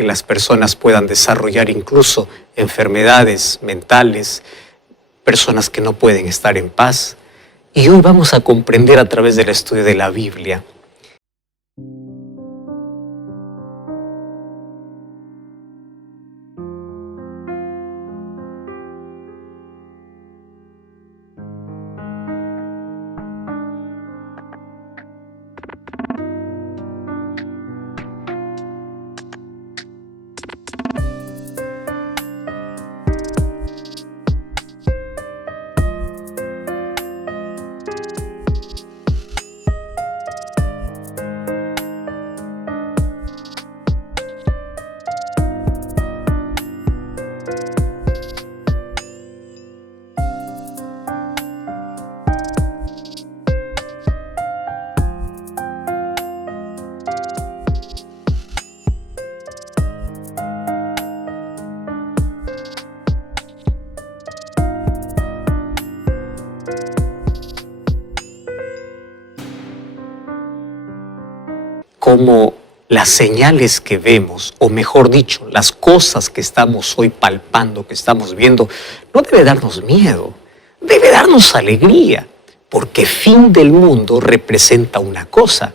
que las personas puedan desarrollar incluso enfermedades mentales, personas que no pueden estar en paz. Y hoy vamos a comprender a través del estudio de la Biblia cómo las señales que vemos, o mejor dicho, las cosas que estamos hoy palpando, que estamos viendo, no debe darnos miedo, debe darnos alegría, porque fin del mundo representa una cosa,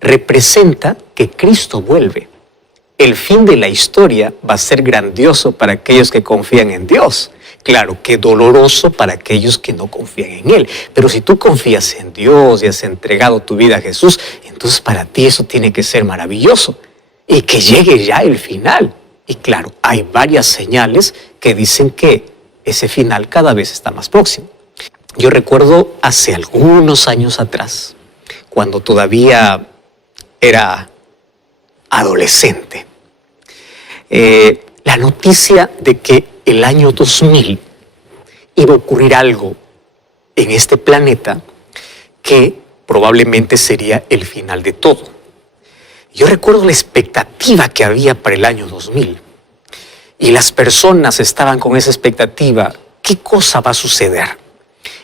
representa que Cristo vuelve. El fin de la historia va a ser grandioso para aquellos que confían en Dios. Claro, que doloroso para aquellos que no confían en Él. Pero si tú confías en Dios y has entregado tu vida a Jesús, entonces para ti eso tiene que ser maravilloso. Y que llegue ya el final. Y claro, hay varias señales que dicen que ese final cada vez está más próximo. Yo recuerdo hace algunos años atrás, cuando todavía era adolescente, la noticia de que el año 2000 iba a ocurrir algo en este planeta que probablemente sería el final de todo. Yo recuerdo la expectativa que había para el año 2000 y las personas estaban con esa expectativa. ¿Qué cosa va a suceder?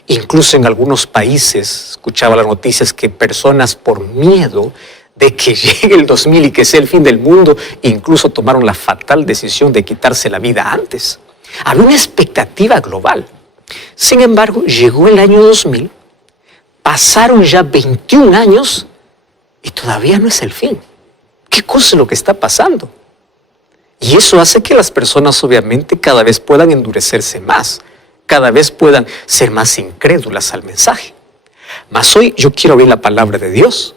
Incluso en algunos países escuchaba las noticias que personas por miedo de que llegue el 2000 y que sea el fin del mundo, incluso tomaron la fatal decisión de quitarse la vida antes. Había una expectativa global. Sin embargo, llegó el año 2000, pasaron ya 21 años y todavía no es el fin. ¿Qué cosa es lo que está pasando? Y eso hace que las personas obviamente cada vez puedan endurecerse más, cada vez puedan ser más incrédulas al mensaje. Mas hoy yo quiero ver la palabra de Dios.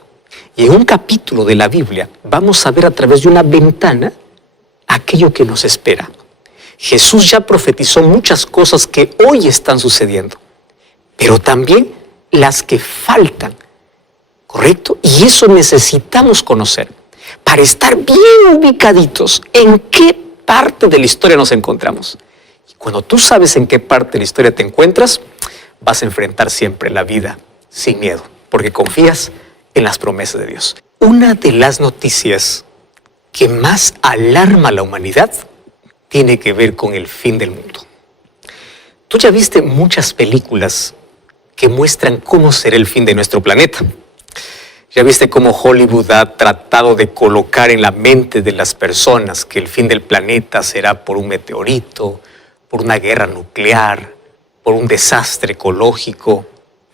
Y en un capítulo de la Biblia vamos a ver a través de una ventana aquello que nos espera. Jesús ya profetizó muchas cosas que hoy están sucediendo, pero también las que faltan, ¿correcto? Y eso necesitamos conocer para estar bien ubicaditos en qué parte de la historia nos encontramos. Y cuando tú sabes en qué parte de la historia te encuentras, vas a enfrentar siempre la vida sin miedo, porque confías en las promesas de Dios. Una de las noticias que más alarma a la humanidad tiene que ver con el fin del mundo. Tú ya viste muchas películas que muestran cómo será el fin de nuestro planeta. Ya viste cómo Hollywood ha tratado de colocar en la mente de las personas que el fin del planeta será por un meteorito, por una guerra nuclear, por un desastre ecológico,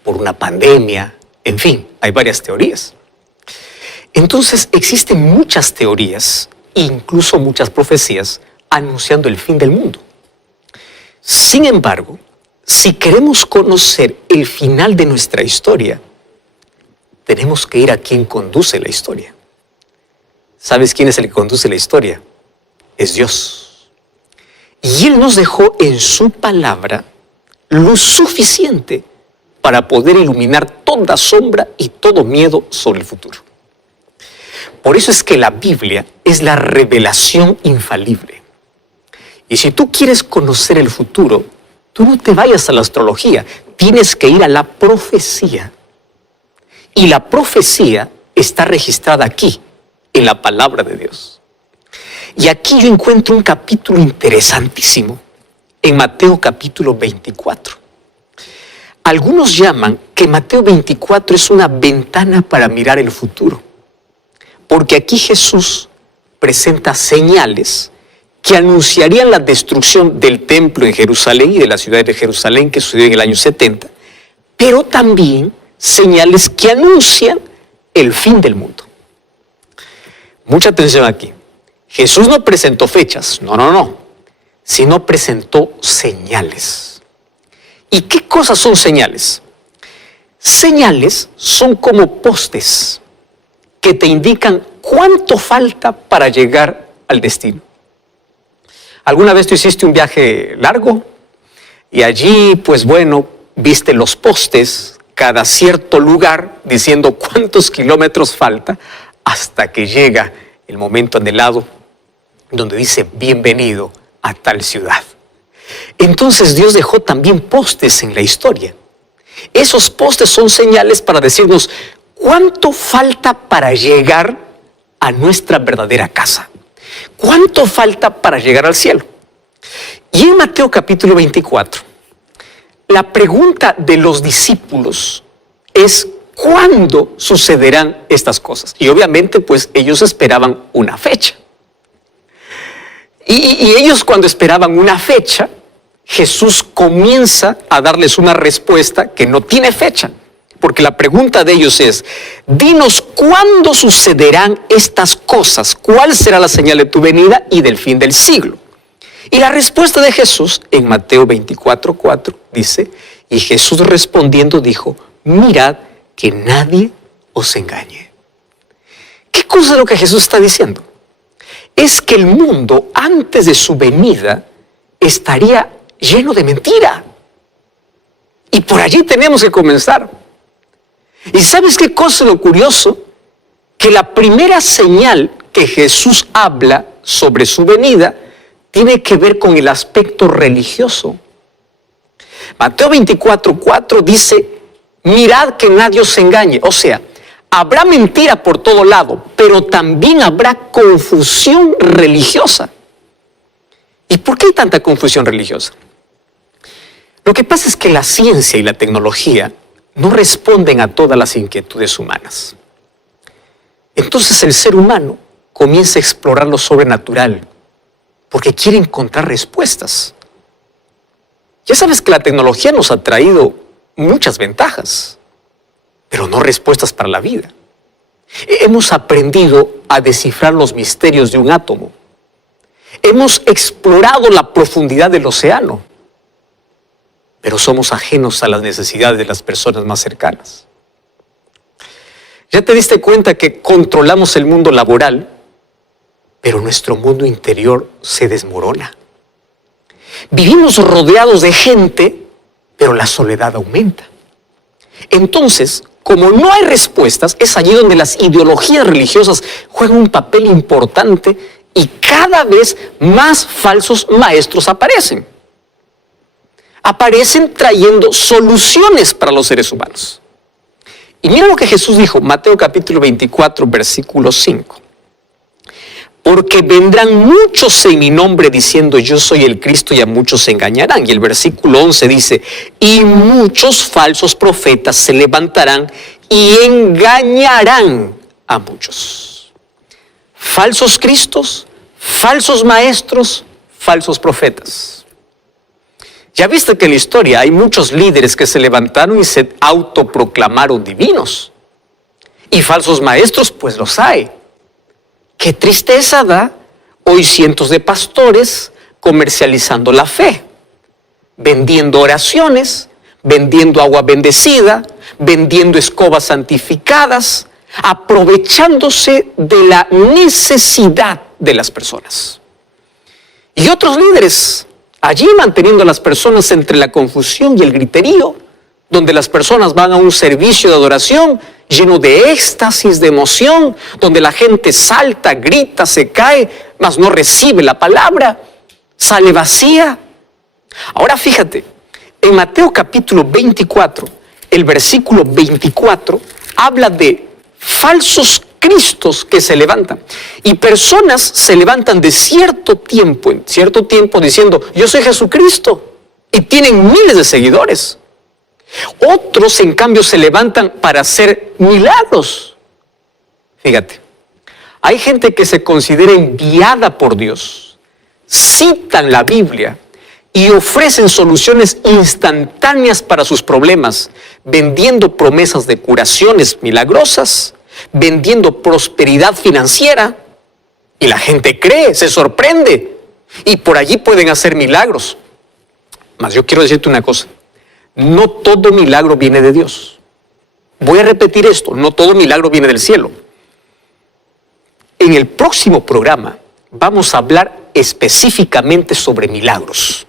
por una pandemia. En fin, hay varias teorías. Entonces, existen muchas teorías, incluso muchas profecías, anunciando el fin del mundo. Sin embargo, si queremos conocer el final de nuestra historia, tenemos que ir a quien conduce la historia. ¿Sabes quién es el que conduce la historia? Es Dios. Y Él nos dejó en su palabra luz suficiente para poder iluminar toda sombra y todo miedo sobre el futuro. Por eso es que la Biblia es la revelación infalible. Y si tú quieres conocer el futuro, tú no te vayas a la astrología, tienes que ir a la profecía. Y la profecía está registrada aquí, en la palabra de Dios. Y aquí yo encuentro un capítulo interesantísimo, en Mateo capítulo 24. Algunos llaman que Mateo 24 es una ventana para mirar el futuro, porque aquí Jesús presenta señales que anunciarían la destrucción del templo en Jerusalén y de la ciudad de Jerusalén que sucedió en el año 70, pero también señales que anuncian el fin del mundo. Mucha atención aquí. Jesús no presentó fechas, no, sino presentó señales. ¿Y qué cosas son señales? Señales son como postes que te indican cuánto falta para llegar al destino. ¿Alguna vez tú hiciste un viaje largo? Y allí, pues bueno, viste los postes cada cierto lugar diciendo cuántos kilómetros falta hasta que llega el momento anhelado donde dice bienvenido a tal ciudad. Entonces Dios dejó también postes en la historia. Esos postes son señales para decirnos cuánto falta para llegar a nuestra verdadera casa. ¿Cuánto falta para llegar al cielo? Y en Mateo capítulo 24, la pregunta de los discípulos es ¿cuándo sucederán estas cosas? Y obviamente pues ellos esperaban una fecha. Y ellos cuando esperaban una fecha, Jesús comienza a darles una respuesta que no tiene fecha. Porque la pregunta de ellos es, dinos cuándo sucederán estas cosas, cuál será la señal de tu venida y del fin del siglo. Y la respuesta de Jesús en Mateo 24:4 dice, y Jesús respondiendo dijo, mirad que nadie os engañe. ¿Qué cosa es lo que Jesús está diciendo? Es que el mundo antes de su venida estaría lleno de mentira. Y por allí tenemos que comenzar. ¿Y sabes qué cosa es lo curioso? Que la primera señal que Jesús habla sobre su venida tiene que ver con el aspecto religioso. Mateo 24:4 dice, mirad que nadie os engañe. O sea, habrá mentira por todo lado, pero también habrá confusión religiosa. ¿Y por qué hay tanta confusión religiosa? Lo que pasa es que la ciencia y la tecnología no responden a todas las inquietudes humanas. Entonces el ser humano comienza a explorar lo sobrenatural porque quiere encontrar respuestas. Ya sabes que la tecnología nos ha traído muchas ventajas, pero no respuestas para la vida. Hemos aprendido a descifrar los misterios de un átomo. Hemos explorado la profundidad del océano, pero somos ajenos a las necesidades de las personas más cercanas. ¿Ya te diste cuenta que controlamos el mundo laboral, pero nuestro mundo interior se desmorona? Vivimos rodeados de gente, pero la soledad aumenta. Entonces, como no hay respuestas, es allí donde las ideologías religiosas juegan un papel importante y cada vez más falsos maestros aparecen. Aparecen trayendo soluciones para los seres humanos. Y mira lo que Jesús dijo, Mateo capítulo 24, versículo 5. Porque vendrán muchos en mi nombre diciendo yo soy el Cristo y a muchos se engañarán. Y el versículo 11 dice, y muchos falsos profetas se levantarán y engañarán a muchos. Falsos cristos, falsos maestros, falsos profetas. Ya viste que en la historia hay muchos líderes que se levantaron y se autoproclamaron divinos. Y falsos maestros, pues los hay. Qué tristeza da hoy cientos de pastores comercializando la fe, vendiendo oraciones, vendiendo agua bendecida, vendiendo escobas santificadas, aprovechándose de la necesidad de las personas. Y otros líderes allí manteniendo a las personas entre la confusión y el griterío, donde las personas van a un servicio de adoración lleno de éxtasis, de emoción, donde la gente salta, grita, se cae, mas no recibe la palabra, sale vacía. Ahora fíjate, en Mateo capítulo 24, el versículo 24, habla de falsos cristos que se levantan. Y personas se levantan de cierto tiempo, en cierto tiempo, diciendo, yo soy Jesucristo, y tienen miles de seguidores. Otros, en cambio, se levantan para hacer milagros. Fíjate, Hay gente que se considera enviada por Dios, citan la Biblia y ofrecen soluciones instantáneas para sus problemas, vendiendo promesas de curaciones milagrosas, vendiendo prosperidad financiera, y la gente cree, se sorprende, y por allí pueden hacer milagros. Mas yo quiero decirte una cosa, no todo milagro viene de Dios. Voy a repetir esto, no todo milagro viene del cielo. En el próximo programa vamos a hablar específicamente sobre milagros.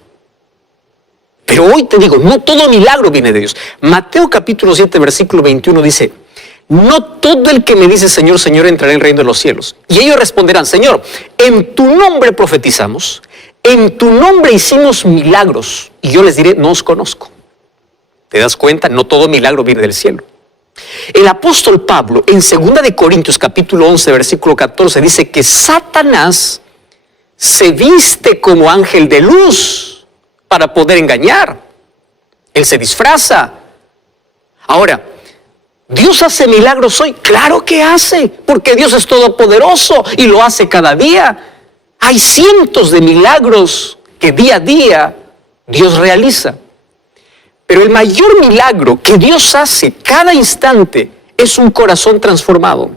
Pero hoy te digo, no todo milagro viene de Dios. Mateo capítulo 7, versículo 21 dice, no todo el que me dice Señor, Señor entrará en el reino de los cielos. Y ellos responderán, Señor, en tu nombre profetizamos, en tu nombre hicimos milagros. Y yo les diré, no os conozco. ¿Te das cuenta? No todo milagro viene del cielo. El apóstol Pablo en 2 de Corintios capítulo 11 versículo 14 dice que Satanás se viste como ángel de luz para poder engañar. Él se disfraza. Ahora, ¿Dios hace milagros hoy? Claro que hace, porque Dios es todopoderoso y lo hace cada día. Hay cientos de milagros que día a día Dios realiza. Pero el mayor milagro que Dios hace cada instante es un corazón transformado.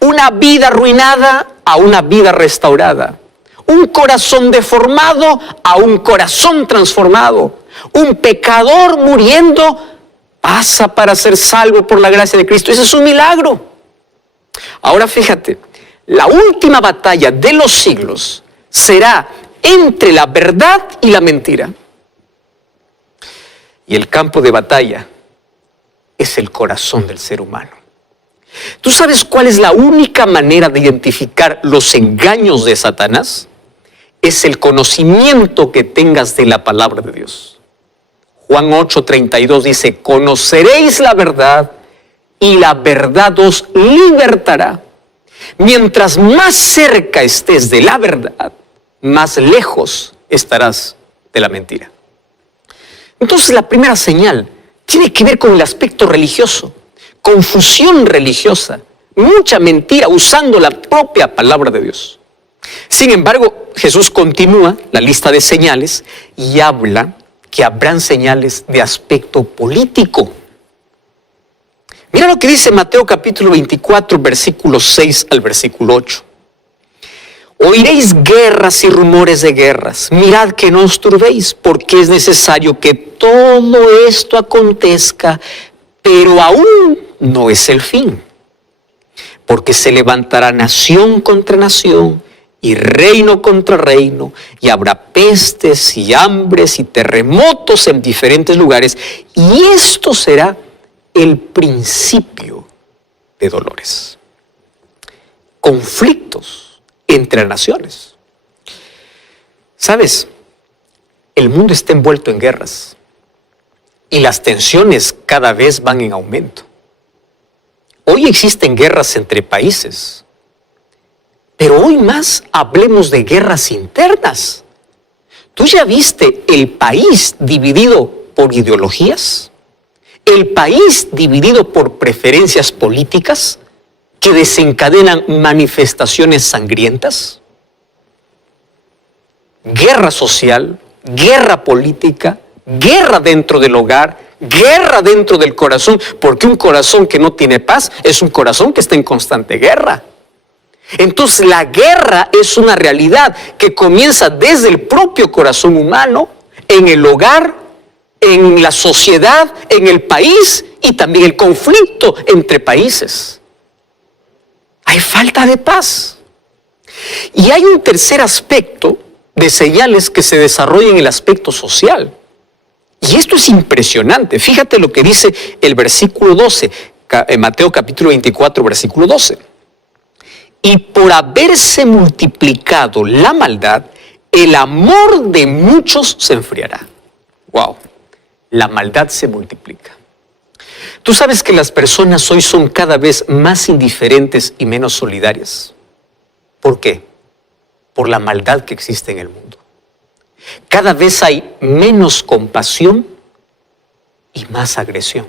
Una vida arruinada a una vida restaurada. Un corazón deformado a un corazón transformado. Un pecador muriendo pasa para ser salvo por la gracia de Cristo. Ese es un milagro. Ahora fíjate, la última batalla de los siglos será entre la verdad y la mentira. Y el campo de batalla es el corazón del ser humano. ¿Tú sabes cuál es la única manera de identificar los engaños de Satanás? Es el conocimiento que tengas de la palabra de Dios. Juan 8:32 dice, conoceréis la verdad y la verdad os libertará. Mientras más cerca estés de la verdad, más lejos estarás de la mentira. Entonces la primera señal tiene que ver con el aspecto religioso, confusión religiosa, mucha mentira usando la propia palabra de Dios. Sin embargo, Jesús continúa la lista de señales y habla que habrán señales de aspecto político. Mira lo que dice Mateo capítulo 24, versículos 6 al versículo 8. Oiréis guerras y rumores de guerras. Mirad que no os turbéis, porque es necesario que todo esto acontezca, pero aún no es el fin. Porque se levantará nación contra nación y reino contra reino, y habrá pestes y hambres y terremotos en diferentes lugares, y esto será el principio de dolores. Conflictos entre naciones. ¿Sabes? El mundo está envuelto en guerras y las tensiones cada vez van en aumento. Hoy existen guerras entre países, pero hoy más hablemos de guerras internas. ¿Tú ya viste el país dividido por ideologías? ¿El país dividido por preferencias políticas que desencadenan manifestaciones sangrientas? Guerra social, guerra política, guerra dentro del hogar, guerra dentro del corazón, porque un corazón que no tiene paz es un corazón que está en constante guerra. Entonces la guerra es una realidad que comienza desde el propio corazón humano, en el hogar, en la sociedad, en el país y también el conflicto entre países. Hay falta de paz. Y hay un tercer aspecto de señales que se desarrolla en el aspecto social. Y esto es impresionante. Fíjate lo que dice el versículo 12, Mateo capítulo 24, versículo 12. Y por haberse multiplicado la maldad, el amor de muchos se enfriará. Wow, la maldad se multiplica. Tú sabes que las personas hoy son cada vez más indiferentes y menos solidarias. ¿Por qué? Por la maldad que existe en el mundo. Cada vez hay menos compasión y más agresión.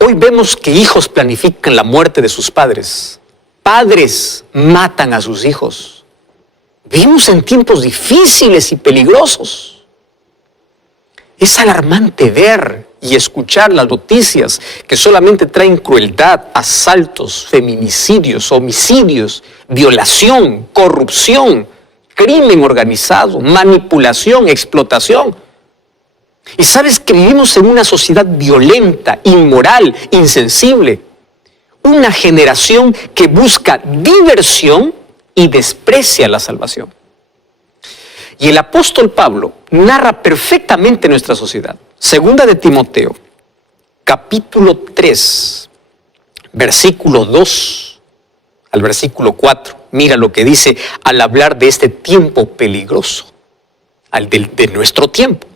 Hoy vemos que hijos planifican la muerte de sus padres Padres matan a sus hijos. Vivimos en tiempos difíciles y peligrosos. Es alarmante ver y escuchar las noticias que solamente traen crueldad, asaltos, feminicidios, homicidios, violación, corrupción, crimen organizado, manipulación, explotación. Y sabes que vivimos en una sociedad violenta, inmoral, insensible. Una generación que busca diversión y desprecia la salvación. Y el apóstol Pablo narra perfectamente nuestra sociedad. Segunda de Timoteo, capítulo 3, versículo 2 al versículo 4. Mira lo que dice al hablar de este tiempo peligroso, de nuestro tiempo.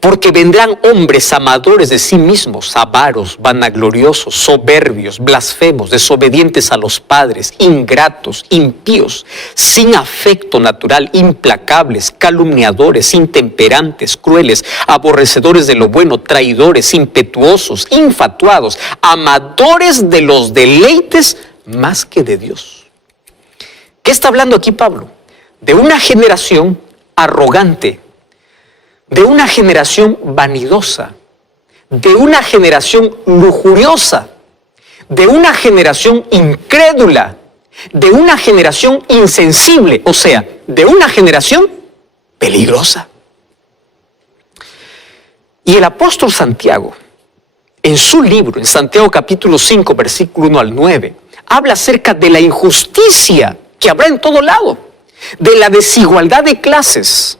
Porque vendrán hombres amadores de sí mismos, avaros, vanagloriosos, soberbios, blasfemos, desobedientes a los padres, ingratos, impíos, sin afecto natural, implacables, calumniadores, intemperantes, crueles, aborrecedores de lo bueno, traidores, impetuosos, infatuados, amadores de los deleites más que de Dios. ¿Qué está hablando aquí Pablo? De una generación arrogante, de una generación vanidosa, de una generación lujuriosa, de una generación incrédula, de una generación insensible, o sea, de una generación peligrosa. Y el apóstol Santiago, en su libro, en Santiago capítulo 5, versículo 1 al 9, habla acerca de la injusticia que habrá en todo lado, de la desigualdad de clases,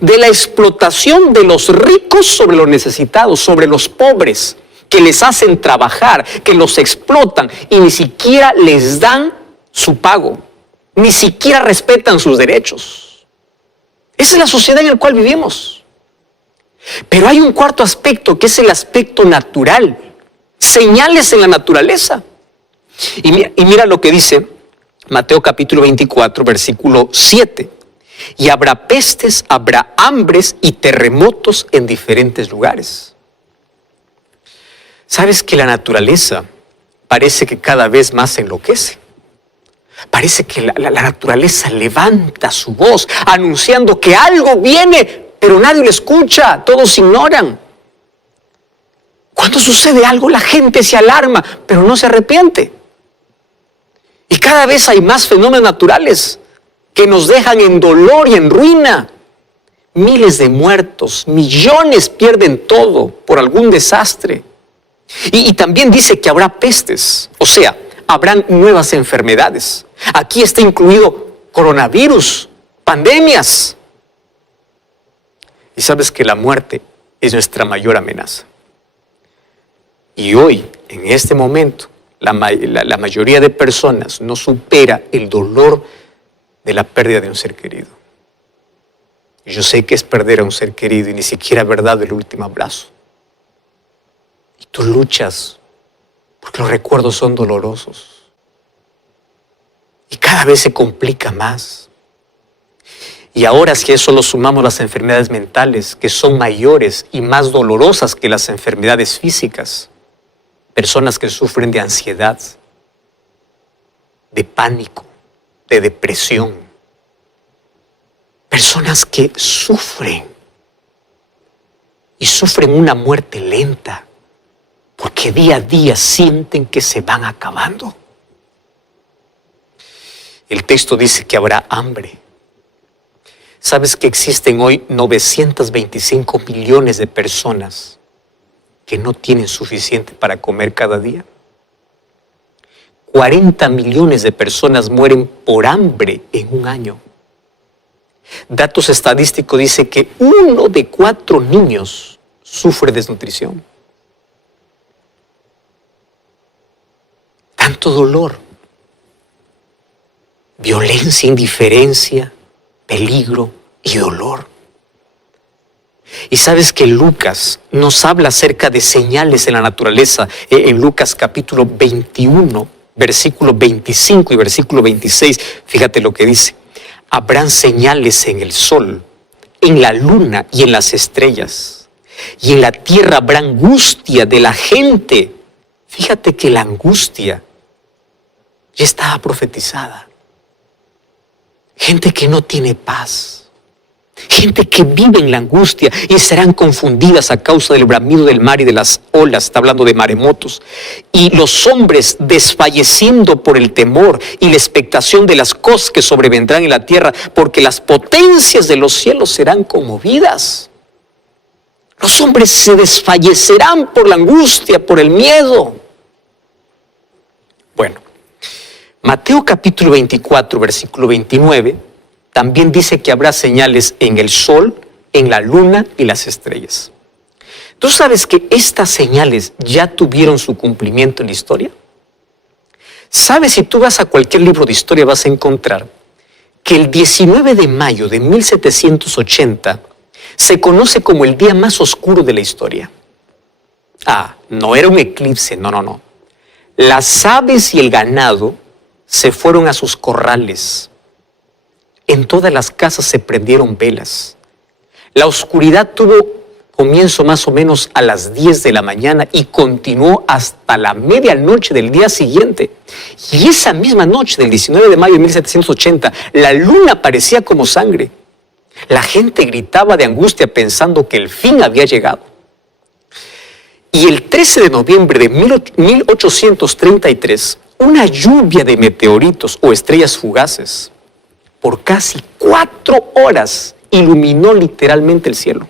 de la explotación de los ricos sobre los necesitados, sobre los pobres, que les hacen trabajar, que los explotan y ni siquiera les dan su pago, ni siquiera respetan sus derechos. Esa es la sociedad en la cual vivimos. Pero hay un cuarto aspecto que es el aspecto natural, señales en la naturaleza. Y mira lo que dice Mateo capítulo 24, versículo 7. Y habrá pestes, habrá hambres y terremotos en diferentes lugares. ¿Sabes que la naturaleza parece que cada vez más enloquece? Parece que la naturaleza levanta su voz anunciando que algo viene, pero nadie lo escucha, todos ignoran. Cuando sucede algo, la gente se alarma, pero no se arrepiente. Y cada vez hay más fenómenos naturales que nos dejan en dolor y en ruina. Miles de muertos, millones pierden todo por algún desastre. Y también dice que habrá pestes, o sea, habrán nuevas enfermedades. Aquí está incluido coronavirus, pandemias. Y sabes que la muerte es nuestra mayor amenaza. Y hoy, en este momento, la mayoría de personas no supera el dolor de la pérdida de un ser querido. Yo sé que es perder a un ser querido y ni siquiera haber dado el último abrazo. Y tú luchas porque los recuerdos son dolorosos. Y cada vez se complica más. Y ahora si a eso lo sumamos las enfermedades mentales, que son mayores y más dolorosas que las enfermedades físicas, personas que sufren de ansiedad, de pánico, de depresión, personas que sufren y sufren una muerte lenta porque día a día sienten que se van acabando. El texto dice que habrá hambre. ¿Sabes que existen hoy 925 millones de personas que no tienen suficiente para comer cada día? 40 millones de personas mueren por hambre en un año. Datos estadísticos dicen que 1 de 4 niños sufre desnutrición. Tanto dolor, violencia, indiferencia, peligro y dolor. Y sabes que Lucas nos habla acerca de señales en la naturaleza. En Lucas capítulo 21, versículo 25 y versículo 26, fíjate lo que dice. Habrán señales en el sol, en la luna y en las estrellas. Y en la tierra habrá angustia de la gente. Fíjate que la angustia ya estaba profetizada. Gente que no tiene paz. Gente que vive en la angustia y serán confundidas a causa del bramido del mar y de las olas, está hablando de maremotos. Y los hombres desfalleciendo por el temor y la expectación de las cosas que sobrevendrán en la tierra, porque las potencias de los cielos serán conmovidas. Los hombres se desfallecerán por la angustia, por el miedo. Bueno, Mateo capítulo 24, versículo 29, también dice que habrá señales en el sol, en la luna y las estrellas. ¿Tú sabes que estas señales ya tuvieron su cumplimiento en la historia? ¿Sabes? Si tú vas a cualquier libro de historia vas a encontrar que el 19 de mayo de 1780 se conoce como el día más oscuro de la historia. No era un eclipse, no. Las aves y el ganado se fueron a sus corrales. En todas las casas se prendieron velas. La oscuridad tuvo comienzo más o menos a las 10 de la mañana y continuó hasta la medianoche del día siguiente. Y esa misma noche del 19 de mayo de 1780, la luna parecía como sangre. La gente gritaba de angustia pensando que el fin había llegado. Y el 13 de noviembre de 1833, una lluvia de meteoritos o estrellas fugaces por casi 4 horas iluminó literalmente el cielo.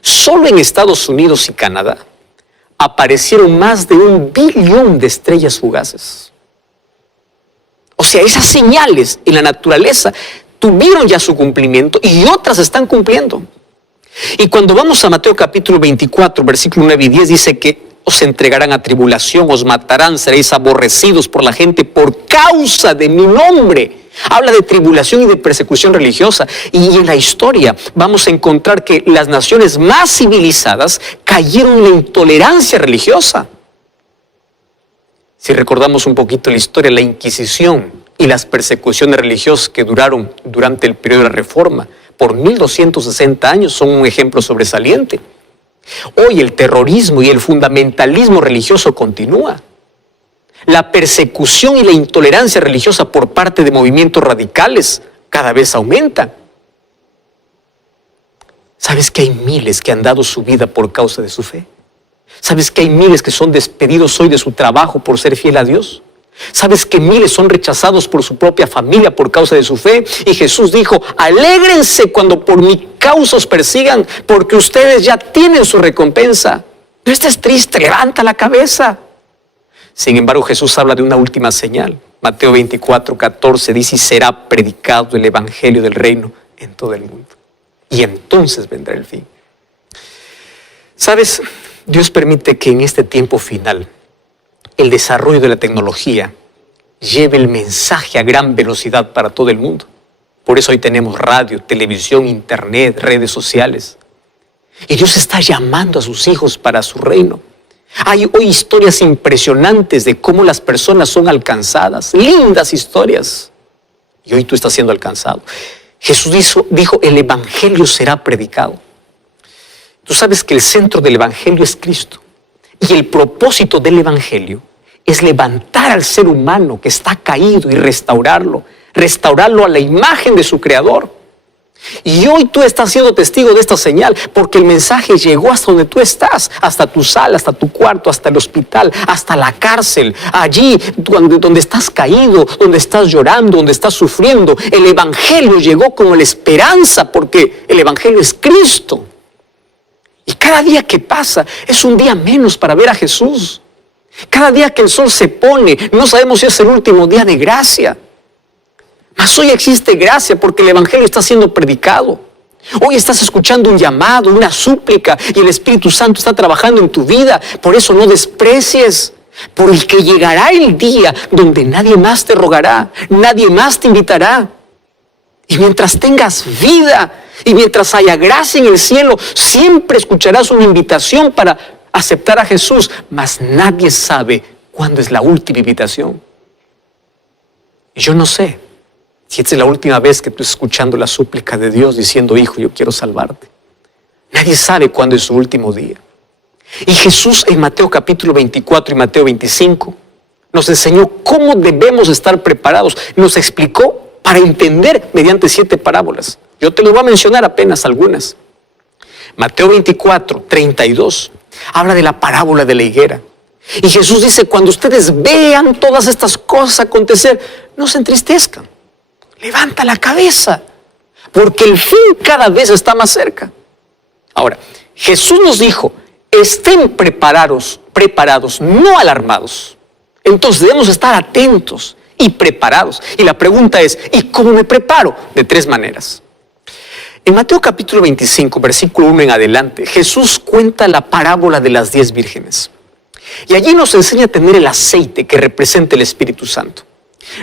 Solo en Estados Unidos y Canadá aparecieron más de 1 billón de estrellas fugaces. O sea, esas señales en la naturaleza tuvieron ya su cumplimiento y otras están cumpliendo. Y cuando vamos a Mateo capítulo 24, versículo 9 y 10, dice que os entregarán a tribulación, os matarán, seréis aborrecidos por la gente por causa de mi nombre. Habla de tribulación y de persecución religiosa. Y en la historia vamos a encontrar que las naciones más civilizadas cayeron en la intolerancia religiosa. Si recordamos un poquito la historia, la Inquisición y las persecuciones religiosas que duraron durante el periodo de la Reforma por 1260 años son un ejemplo sobresaliente. Hoy el terrorismo y el fundamentalismo religioso continúa. La persecución y la intolerancia religiosa por parte de movimientos radicales cada vez aumenta. ¿Sabes que hay miles que han dado su vida por causa de su fe? ¿Sabes que hay miles que son despedidos hoy de su trabajo por ser fiel a Dios? ¿Sabes que miles son rechazados por su propia familia por causa de su fe? Y Jesús dijo, alégrense cuando por mi causa os persigan, porque ustedes ya tienen su recompensa. No estés triste, levanta la cabeza. Sin embargo, Jesús habla de una última señal. Mateo 24, 14 dice, y será predicado el evangelio del reino en todo el mundo. Y entonces vendrá el fin. ¿Sabes? Dios permite que en este tiempo final el desarrollo de la tecnología lleve el mensaje a gran velocidad para todo el mundo. Por eso hoy tenemos radio, televisión, internet, redes sociales. Y Dios está llamando a sus hijos para su reino. Hay hoy historias impresionantes de cómo las personas son alcanzadas, lindas historias. Y hoy tú estás siendo alcanzado. Jesús dijo, el evangelio será predicado. Tú sabes que el centro del evangelio es Cristo. Y el propósito del evangelio es levantar al ser humano que está caído y restaurarlo a la imagen de su Creador. Y hoy tú estás siendo testigo de esta señal porque el mensaje llegó hasta donde tú estás, hasta tu sala, hasta tu cuarto, hasta el hospital, hasta la cárcel, allí donde estás caído, donde estás llorando, donde estás sufriendo. El evangelio llegó como la esperanza porque el evangelio es Cristo. Y cada día que pasa es un día menos para ver a Jesús. Cada día que el sol se pone, no sabemos si es el último día de gracia. Mas hoy existe gracia porque el evangelio está siendo predicado. Hoy estás escuchando un llamado, una súplica y el Espíritu Santo está trabajando en tu vida. Por eso no desprecies, porque llegará el día donde nadie más te rogará, nadie más te invitará. Y mientras tengas vida y mientras haya gracia en el cielo, siempre escucharás una invitación para aceptar a Jesús, mas nadie sabe cuándo es la última invitación. Y yo no sé si esta es la última vez que tú estás escuchando la súplica de Dios diciendo, hijo, yo quiero salvarte. Nadie sabe cuándo es su último día. Y Jesús en Mateo capítulo 24 y Mateo 25 Nos enseñó cómo debemos estar preparados. Nos explicó para entender mediante 7 parábolas. Yo te los voy a mencionar apenas algunas. Mateo 24, 32, habla de la parábola de la higuera. Y Jesús dice, cuando ustedes vean todas estas cosas acontecer, no se entristezcan. Levanta la cabeza, porque el fin cada vez está más cerca. Ahora, Jesús nos dijo, estén preparados, no alarmados. Entonces debemos estar atentos y preparados. Y la pregunta es, ¿y cómo me preparo? De 3 maneras. En Mateo capítulo 25, versículo 1 en adelante, Jesús cuenta la parábola de las 10 vírgenes. Y allí nos enseña a tener el aceite que representa el Espíritu Santo.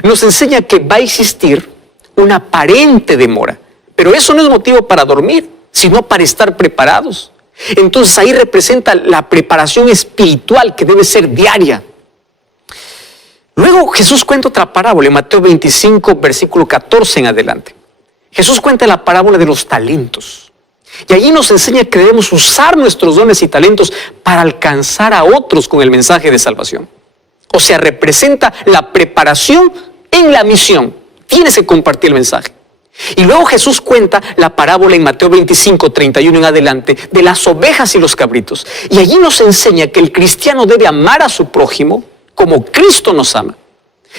Nos enseña que va a existir una aparente demora, pero eso no es motivo para dormir, sino para estar preparados. Entonces ahí representa la preparación espiritual que debe ser diaria. Luego Jesús cuenta otra parábola en Mateo 25, versículo 14 en adelante. Jesús cuenta la parábola de los talentos. Y allí nos enseña que debemos usar nuestros dones y talentos para alcanzar a otros con el mensaje de salvación. O sea, representa la preparación en la misión. Tienes que compartir el mensaje. Y luego Jesús cuenta la parábola en Mateo 25, 31 en adelante de las ovejas y los cabritos. Y allí nos enseña que el cristiano debe amar a su prójimo como Cristo nos ama.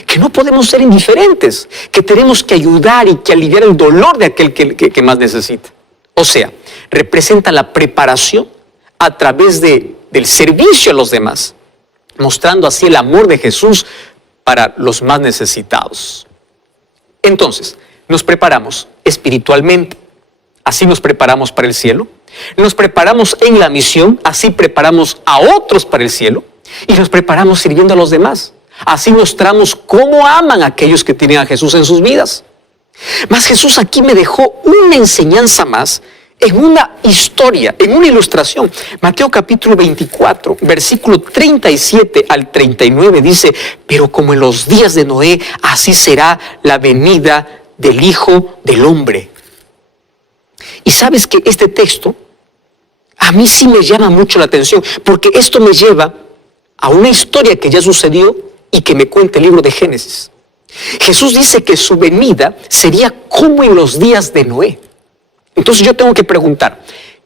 Que no podemos ser indiferentes, que tenemos que ayudar y que aliviar el dolor de aquel que más necesita. O sea, representa la preparación a través del servicio a los demás, mostrando así el amor de Jesús para los más necesitados. Entonces, nos preparamos espiritualmente, así nos preparamos para el cielo. Nos preparamos en la misión, así preparamos a otros para el cielo. Y nos preparamos sirviendo a los demás. Así mostramos cómo aman a aquellos que tienen a Jesús en sus vidas. Mas Jesús aquí me dejó una enseñanza más en una historia, en una ilustración. Mateo capítulo 24, versículo 37 al 39 dice, pero como en los días de Noé, así será la venida del Hijo del Hombre. Y sabes que este texto a mí sí me llama mucho la atención, porque esto me lleva a una historia que ya sucedió y que me cuenta el libro de Génesis. Jesús dice que su venida sería como en los días de Noé. Entonces yo tengo que preguntar,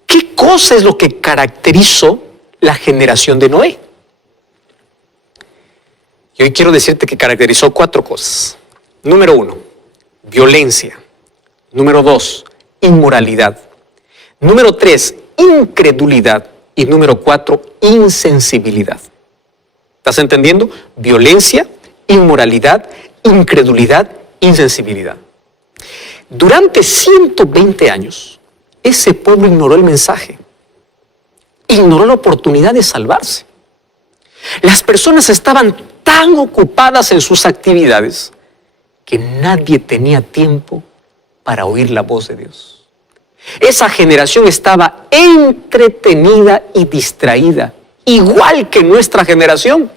¿qué cosa es lo que caracterizó la generación de Noé? Y hoy quiero decirte que caracterizó 4 cosas. Número 1, violencia. Número 2, inmoralidad. Número 3, incredulidad. Y número 4, insensibilidad. ¿Estás entendiendo? Violencia, inmoralidad, incredulidad, insensibilidad. Durante 120 años, ese pueblo ignoró el mensaje. Ignoró la oportunidad de salvarse. Las personas estaban tan ocupadas en sus actividades que nadie tenía tiempo para oír la voz de Dios. Esa generación estaba entretenida y distraída. Igual que nuestra generación,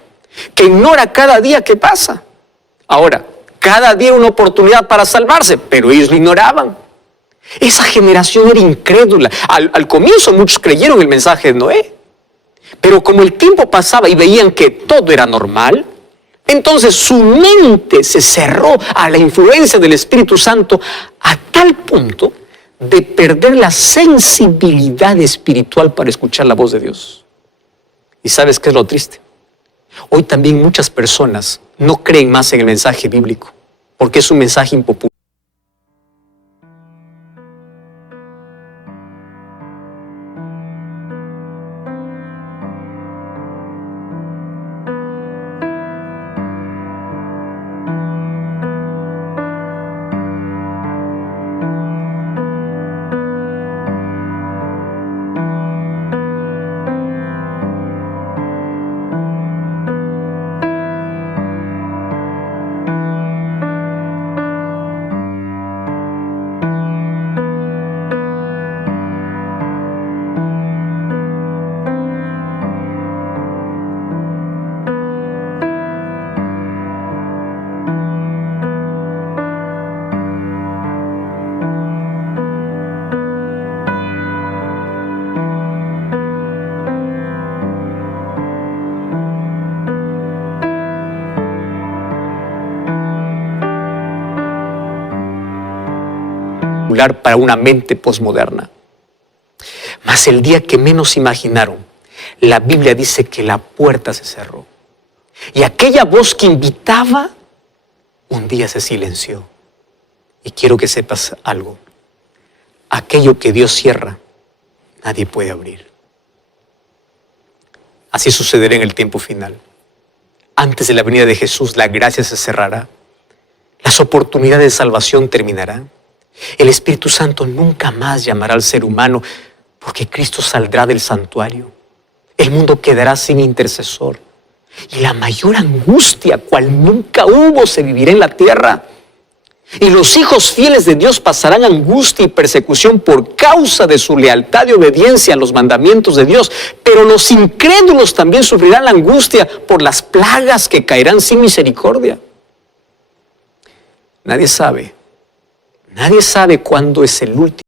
que ignora cada día que pasa. Ahora, cada día una oportunidad para salvarse, pero ellos lo ignoraban. Esa generación era incrédula. Al comienzo muchos creyeron el mensaje de Noé, pero como el tiempo pasaba y veían que todo era normal, entonces su mente se cerró a la influencia del Espíritu Santo a tal punto de perder la sensibilidad espiritual para escuchar la voz de Dios. ¿Y sabes qué es lo triste? Hoy también muchas personas no creen más en el mensaje bíblico, porque es un mensaje impopular. espectacular para una mente posmoderna. Mas el día que menos imaginaron, la Biblia dice que la puerta se cerró. Y aquella voz que invitaba, un día se silenció. Y quiero que sepas algo. Aquello que Dios cierra, nadie puede abrir. Así sucederá en el tiempo final. Antes de la venida de Jesús, la gracia se cerrará. Las oportunidades de salvación terminarán. El Espíritu Santo nunca más llamará al ser humano porque Cristo saldrá del santuario. El mundo quedará sin intercesor. Y la mayor angustia, cual nunca hubo, se vivirá en la tierra. Y los hijos fieles de Dios pasarán angustia y persecución por causa de su lealtad y obediencia a los mandamientos de Dios. Pero los incrédulos también sufrirán la angustia por las plagas que caerán sin misericordia. Nadie sabe cuándo es el último